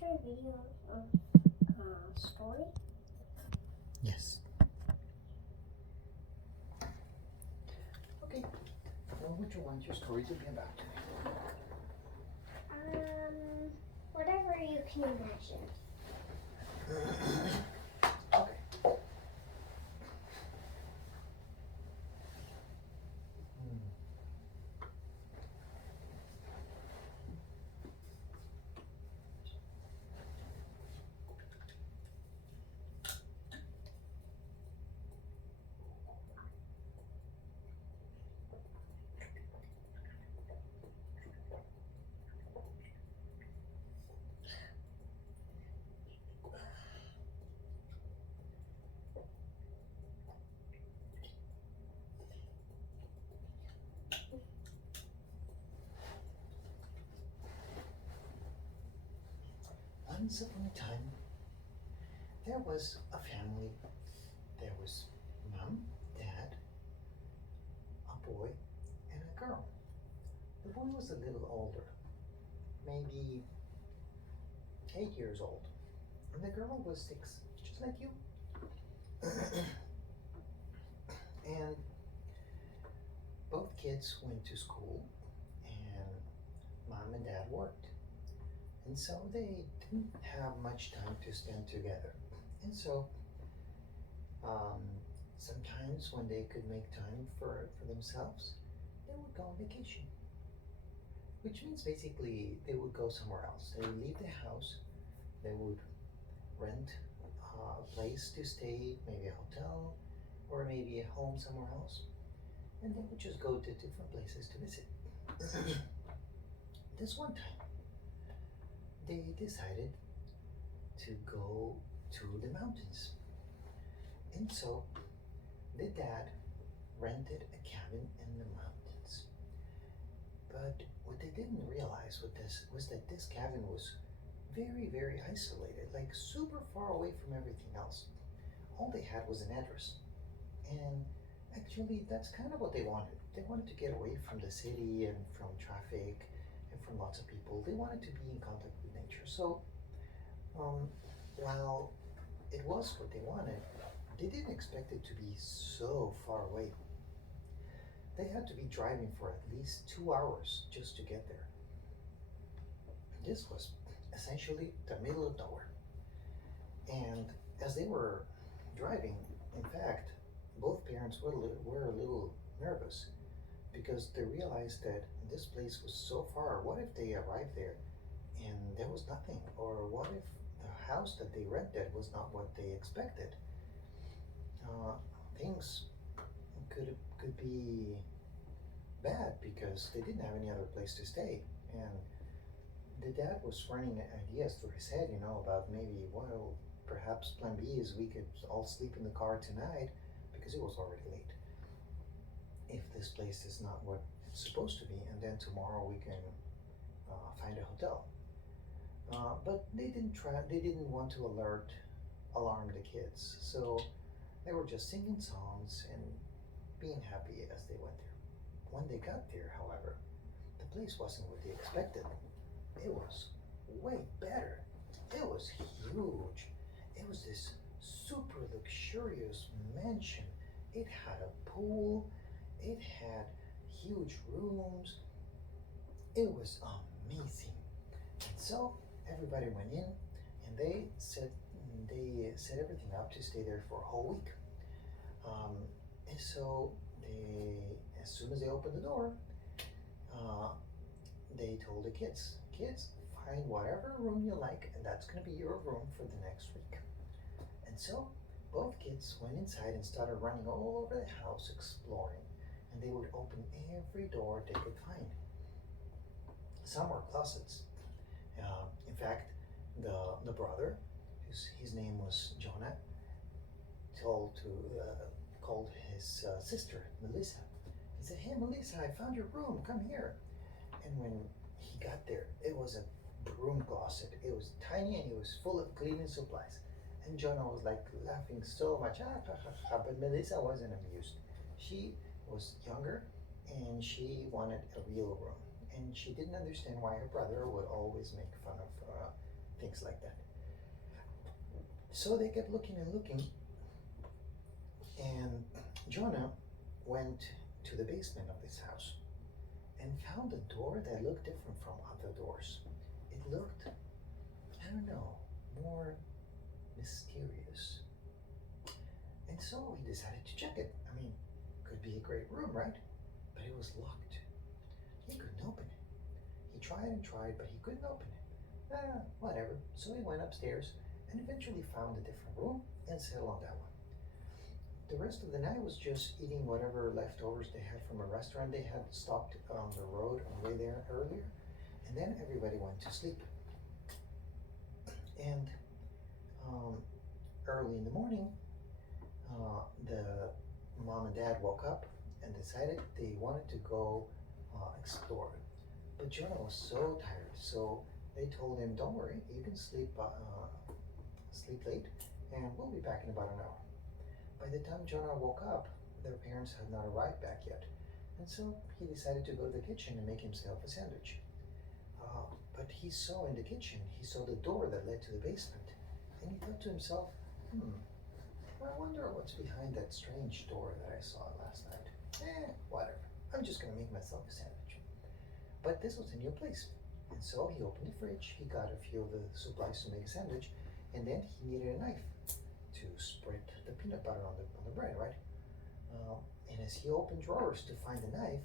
history videos of story? Yes. Okay. Well, what you want your story to be about? Whatever you can imagine. Okay. Hmm. Once upon a time, there was a family. There was mom, dad, a boy, and a girl. The boy was a little older, maybe 8 years old, and the girl was 6, just like you. And both kids went to school, and mom and dad worked. And so they didn't have much time to spend together. And so um, sometimes when they could make time for themselves, they would go on vacation, which means basically they would go somewhere else. They would leave the house, they would rent a place to stay, maybe a hotel or maybe a home somewhere else, and they would just go to different places to visit. This one time, they decided to go to the mountains. And so the dad rented a cabin in the mountains. But what they didn't realize with this was that this cabin was very, very isolated, like super far away from everything else. All they had was an address. And actually, that's kind of what they wanted. They wanted to get away from the city and from traffic and from lots of people. They wanted to be in contact with nature. So, um, while it was what they wanted, they didn't expect it to be so far away. They had to be driving for at least 2 hours just to get there. This was essentially the middle of nowhere. And as they were driving, in fact, both parents were a little nervous because they realized that this place was so far. What if they arrived there and there was nothing? Or what if the house that they rented was not what they expected? Uh, Things could be bad because they didn't have any other place to stay. And the dad was running ideas through his head, about maybe, well, perhaps plan B is we could all sleep in the car tonight because it was already late. If this place is not what it's supposed to be, and then tomorrow we can find a hotel. But they didn't try. They didn't want to alarm the kids, so they were just singing songs and being happy as they went there. When they got there, however, the place wasn't what they expected. It was way better. It was huge. It was this super luxurious mansion. It had a pool. It had huge rooms. It was amazing. And so everybody went in and they set everything up to stay there for a whole week. Um, and so as soon as they opened the door, uh, they told the kids, find whatever room you like, and that's going to be your room for the next week. And so both kids went inside and started running all over the house exploring, and they would open every door they could find. Some were closets. In fact, the brother, his name was Jonah, told to called his sister Melissa. He said, "Hey Melissa, I found your room. Come here." And when he got there, it was a broom closet. It was tiny and it was full of cleaning supplies. And Jonah was like laughing so much, but Melissa wasn't amused. She was younger and she wanted a real room. And she didn't understand why her brother would always make fun of things like that. So they kept looking and looking, and Jonah went to the basement of this house and found a door that looked different from other doors. It looked, I don't know, more mysterious. And so he decided to check it. I mean, could be a great room, right? But it was locked. He couldn't open it. He tried and tried, but he couldn't open it. Whatever. So he went upstairs and eventually found a different room and settled on that one. The rest of the night was just eating whatever leftovers they had from a restaurant they had stopped on the road on the way there earlier. And then everybody went to sleep. And early in the morning, the mom and dad woke up and decided they wanted to go explore. But Jonah was so tired, so they told him, "Don't worry, you can sleep late, and we'll be back in about an hour." By the time Jonah woke up, their parents had not arrived back yet, and so he decided to go to the kitchen and make himself a sandwich. But he saw in the kitchen, he saw the door that led to the basement, and he thought to himself, I wonder what's behind that strange door that I saw last night. Whatever. I'm just gonna make myself a sandwich. But this was a new place. And so he opened the fridge, he got a few of the supplies to make a sandwich, and then he needed a knife to spread the peanut butter on the bread, right? And as he opened drawers to find the knife,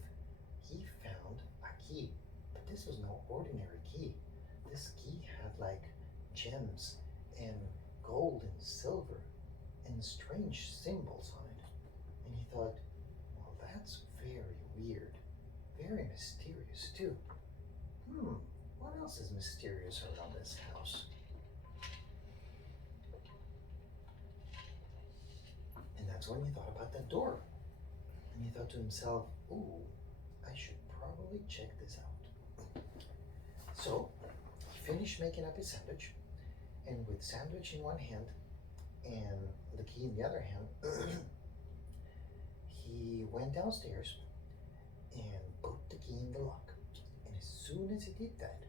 he found a key. But this was no ordinary key. This key had like gems and gold and silver and strange symbols on it. And he thought, well, that's very weird. Very mysterious too. What else is mysterious around this house? And that's when he thought about that door. And he thought to himself, ooh, I should probably check this out. So he finished making up his sandwich, and with sandwich in one hand and the key in the other hand, he went downstairs and put the key in the lock. And as soon as he did that,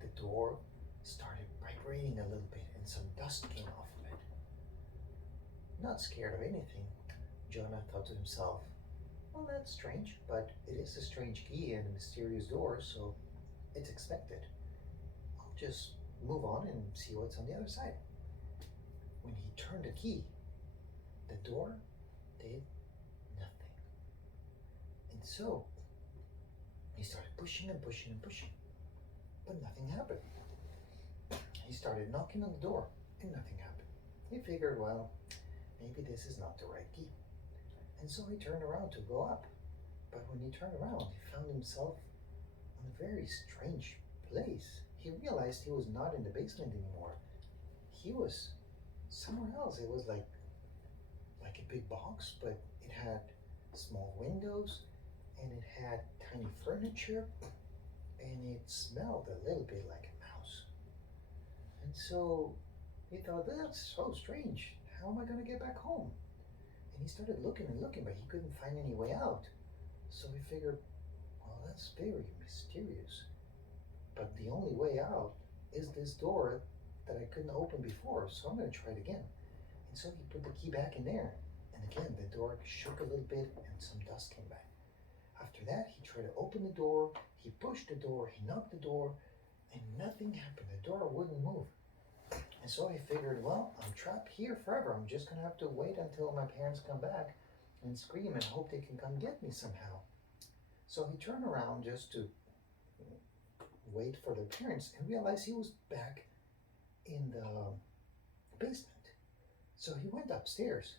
the door started vibrating a little bit and some dust came off of it. Not scared of anything, Jonah thought to himself, well, that's strange, but it is a strange key and a mysterious door, so it's expected. I'll just move on and see what's on the other side. When he turned the key, the door did nothing. And so he started pushing and pushing and pushing, but nothing happened. He started knocking on the door and nothing happened. He figured, well, maybe this is not the right key. And so he turned around to go up. But when he turned around, he found himself in a very strange place. He realized he was not in the basement anymore. He was somewhere else. It was like a big box, but it had small windows and it had tiny furniture and it smelled a little bit like a mouse. And so he thought, that's so strange. How am I going to get back home? And he started looking and looking, but he couldn't find any way out. So he figured, well, that's very mysterious. But the only way out is this door that I couldn't open before, so I'm going to try it again. And so he put the key back in there. And again, the door shook a little bit and some dust came back. After that, he tried to open the door, he pushed the door, he knocked the door, and nothing happened. The door wouldn't move. And so he figured, well, I'm trapped here forever. I'm just going to have to wait until my parents come back and scream and hope they can come get me somehow. So he turned around just to wait for their parents and realized he was back in the basement. So he went upstairs,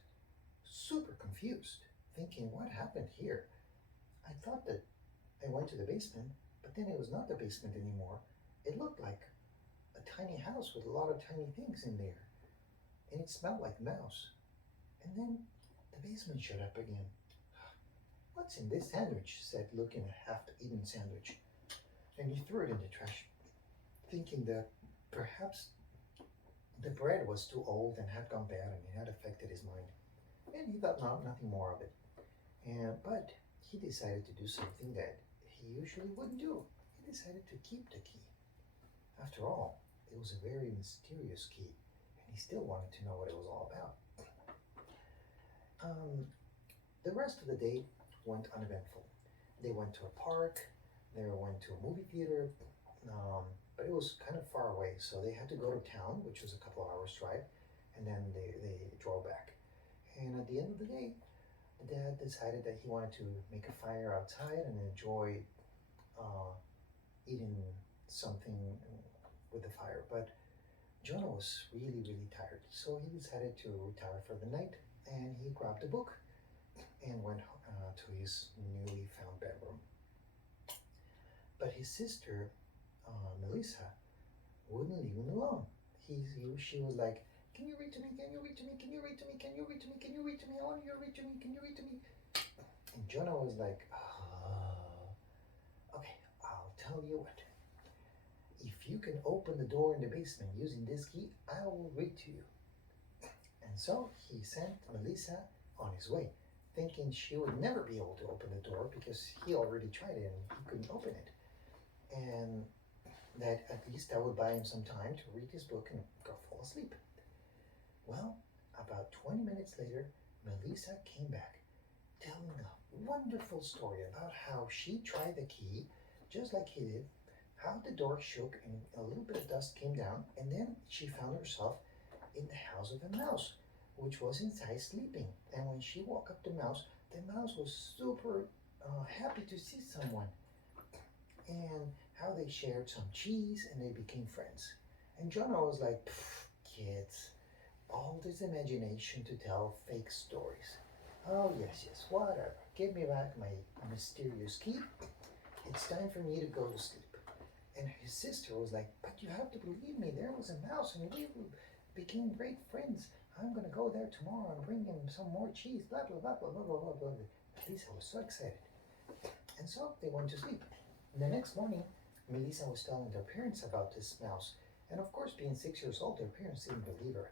super confused, thinking, what happened here? I thought that I went to the basement, but then it was not the basement anymore. It looked like a tiny house with a lot of tiny things in there. And it smelled like mouse. And then the basement showed up again. What's in this sandwich? Said, looking at a half-eaten sandwich. And he threw it in the trash, thinking that perhaps the bread was too old and had gone bad and it had affected his mind. And he thought nothing more of it. But he decided to do something that he usually wouldn't do. He decided to keep the key. After all, it was a very mysterious key, and he still wanted to know what it was all about. Um, the rest of the day went uneventful. They went to a park, they went to a movie theater, but it was kind of far away, so they had to go to town, which was a couple hours drive, and then they drove back. And at the end of the day, the dad decided that he wanted to make a fire outside and enjoy uh, eating something with the fire. But Jonah was really, really tired, so he decided to retire for the night, and he grabbed a book and went to his newly found bedroom. But his sister, Melissa, wouldn't leave him alone. She was like, "Can you read to me? Can you read to me? Can you read to me? Can you read to me? Can you read to me? I want you to read to me. Can you read to me?" And Jonah was like, "Okay, I'll tell you what. If you can open the door in the basement using this key, I will read to you." And so he sent Melissa on his way, thinking she would never be able to open the door because he already tried it and he couldn't open it. And that at least that would buy him some time to read his book and go fall asleep. Well, about 20 minutes later, Melissa came back, telling a wonderful story about how she tried the key, just like he did, how the door shook and a little bit of dust came down, and then she found herself in the house of a mouse, which was inside sleeping. And when she woke up the mouse was super happy to see someone. And how they shared some cheese and they became friends. And Jonah was like, "Kids, all this imagination to tell fake stories. Oh, yes, whatever. Give me back my mysterious key. It's time for me to go to sleep." And his sister was like, "But you have to believe me, there was a mouse and we became great friends. I'm going to go there tomorrow and bring him some more cheese, blah, blah, blah, blah, blah, blah, blah, blah." Melissa was so excited. And so they went to sleep. The next morning, Melissa was telling their parents about this mouse. And of course, being 6 years old, their parents didn't believe her.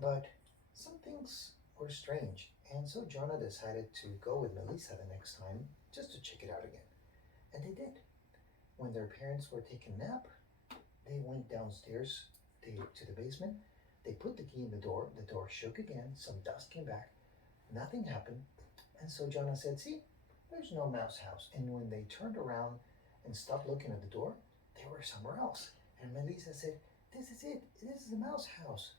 But some things were strange. And so Jonah decided to go with Melissa the next time just to check it out again. And they did. When their parents were taking a nap, they went downstairs to the basement. They put the key in the door shook again, some dust came back, nothing happened. And so Jonah said, "See, there's no mouse house." And when they turned around and stopped looking at the door, they were somewhere else. And Melissa said, "This is it, this is the mouse house."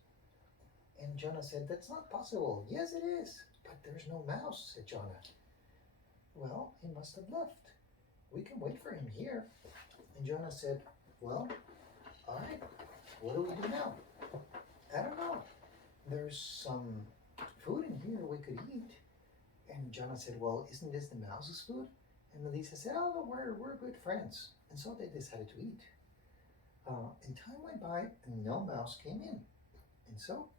And Jonah said, "That's not possible." "Yes, it is." "But there's no mouse," said Jonah. "Well, he must have left. We can wait for him here." And Jonah said, "Well, all right, what do we do now?" "I don't know. There's some food in here we could eat." And Jonah said, "Well, isn't this the mouse's food?" And Melissa said, "Oh, no, we're good friends." And so they decided to eat. And time went by and no mouse came in. And so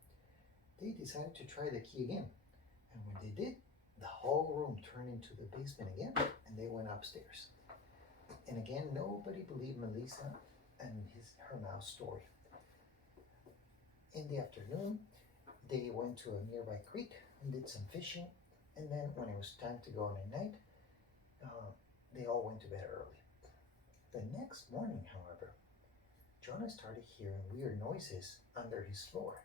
they decided to try the key again. And when they did, the whole room turned into the basement again and they went upstairs. And again, nobody believed Melissa and her mouse story. In the afternoon, they went to a nearby creek and did some fishing. And then when it was time to go on at night, they all went to bed early. The next morning, however, Jonah started hearing weird noises under his floor,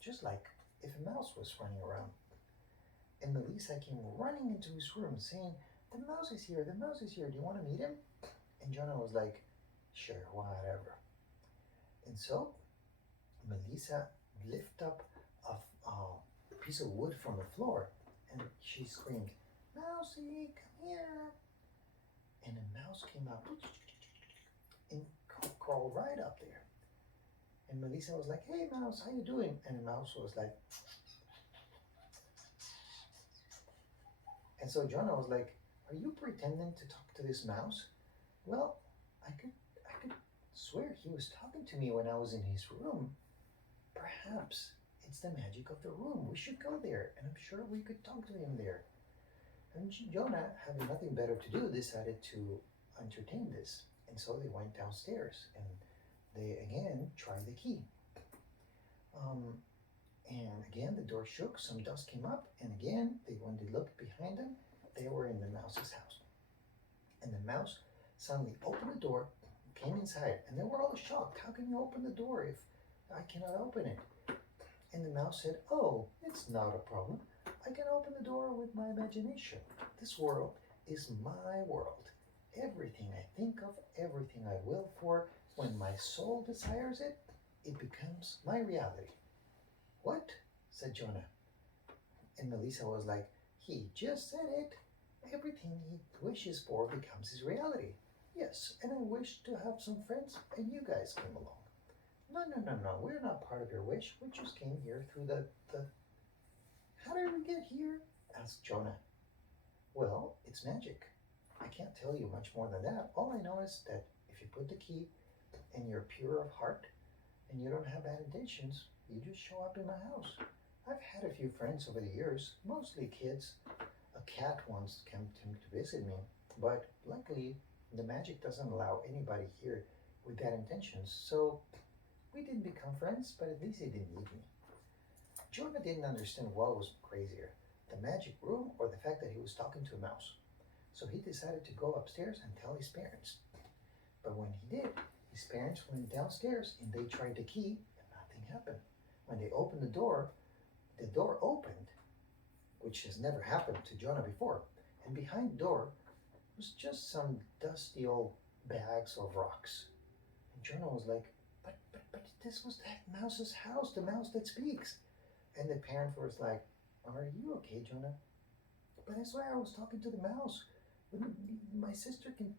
just like if a mouse was running around. And Melissa came running into his room saying, "The mouse is here, the mouse is here, do you want to meet him?" And Jonah was like, "Sure, whatever." And so Melissa lifted up a piece of wood from the floor and she screamed, "Mousy, come here." And a mouse came out and crawled right up there. And Melissa was like, "Hey mouse, how you doing?" And the mouse was like, and so Jonah was like, "Are you pretending to talk to this mouse?" "Well, I could swear he was talking to me when I was in his room. Perhaps it's the magic of the room. We should go there, and I'm sure we could talk to him there." And Jonah, having nothing better to do, decided to entertain this. And so they went downstairs and they again tried the key. And again, the door shook, some dust came up, and again, when they looked behind them, they were in the mouse's house. And the mouse suddenly opened the door, came inside and they were all shocked. How can you open the door if I cannot open it? And the mouse said, oh, it's not a problem. I can open the door with my imagination. This world is my world. Everything I think of, everything I will for, when my soul desires it, it becomes my reality. What? Said Jonah. And Melissa was like, he just said it. Everything he wishes for becomes his reality. Yes, and I wish to have some friends, and you guys came along. No, we're not part of your wish. We just came here through the... How did we get here? Asked Jonah. Well, it's magic. I can't tell you much more than that. All I know is that if you put the key and you're pure of heart and you don't have bad intentions, you just show up in my house. I've had a few friends over the years, mostly kids. A cat once came to visit me, but luckily the magic doesn't allow anybody here with bad intentions, so we didn't become friends, but at least he didn't need me. Jonah didn't understand what was crazier, the magic room or the fact that he was talking to a mouse. So he decided to go upstairs and tell his parents. But when he did, his parents went downstairs and they tried the key and nothing happened. When they opened the door opened, which has never happened to Jonah before. And behind the door was just some dusty old bags of rocks. And Jonah was like, but this was that mouse's house, the mouse that speaks. And the parent was like, are you okay, Jonah? But that's why I was talking to the mouse. My sister can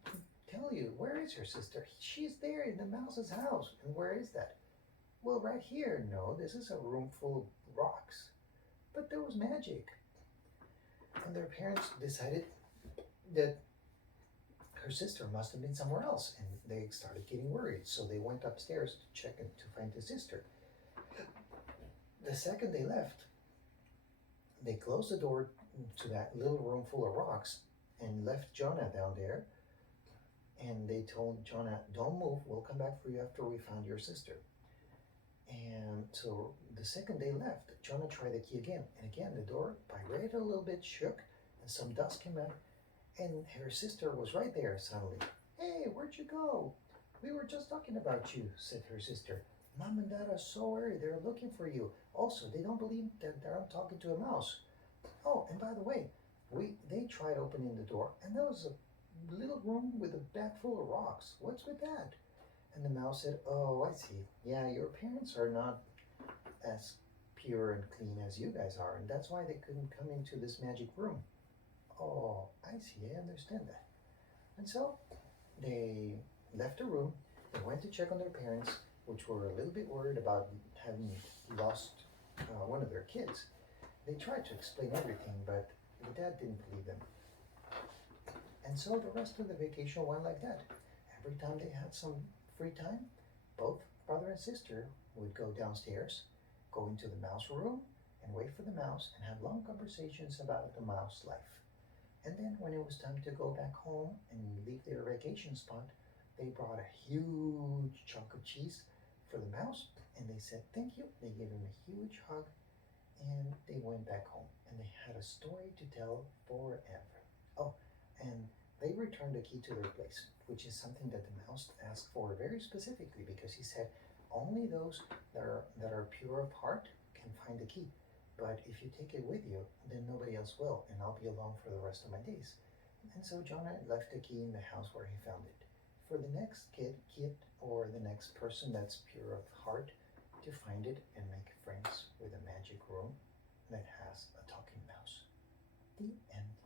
tell you. Where is your sister? She's there in the mouse's house. And where is that? Well, right here. No, this is a room full of rocks. But there was magic. And their parents decided that her sister must have been somewhere else. And they started getting worried. So they went upstairs to check and to find the sister. The second they left, they closed the door to that little room full of rocks and left Jonah down there. And they told Jonah, don't move, we'll come back for you after we found your sister. And so the second they left, Jonah tried the key again. And again, the door vibrated a little bit, shook, and some dust came out. And her sister was right there suddenly. Hey, where'd you go? We were just talking about you, said her sister. Mom and Dad are so worried. They're looking for you. Also, they don't believe that I'm talking to a mouse. Oh, and by the way, they tried opening the door, and there was a little room with a bag full of rocks. What's with that? And the mouse said, oh, I see. Yeah, your parents are not as pure and clean as you guys are, and that's why they couldn't come into this magic room. Oh, I see. I understand that. And so they left the room. They went to check on their parents, which were a little bit worried about having lost one of their kids. They tried to explain everything, but the dad didn't believe them. And so the rest of the vacation went like that. Every time they had some free time, both brother and sister would go downstairs, go into the mouse room, and wait for the mouse and have long conversations about the mouse life. And then when it was time to go back home and leave their vacation spot, they brought a huge chunk of cheese for the mouse, and they said thank you. They gave him a huge hug, and they went back home, and they had a story to tell forever. Oh, and they returned the key to their place, which is something that the mouse asked for very specifically, because he said only those that are pure of heart can find the key. But if you take it with you, then nobody else will, and I'll be alone for the rest of my days. And so Jonah left the key in the house where he found it. For the next kid, or the next person that's pure of heart, to find it and make friends with a magic room that has a talking mouse. The end.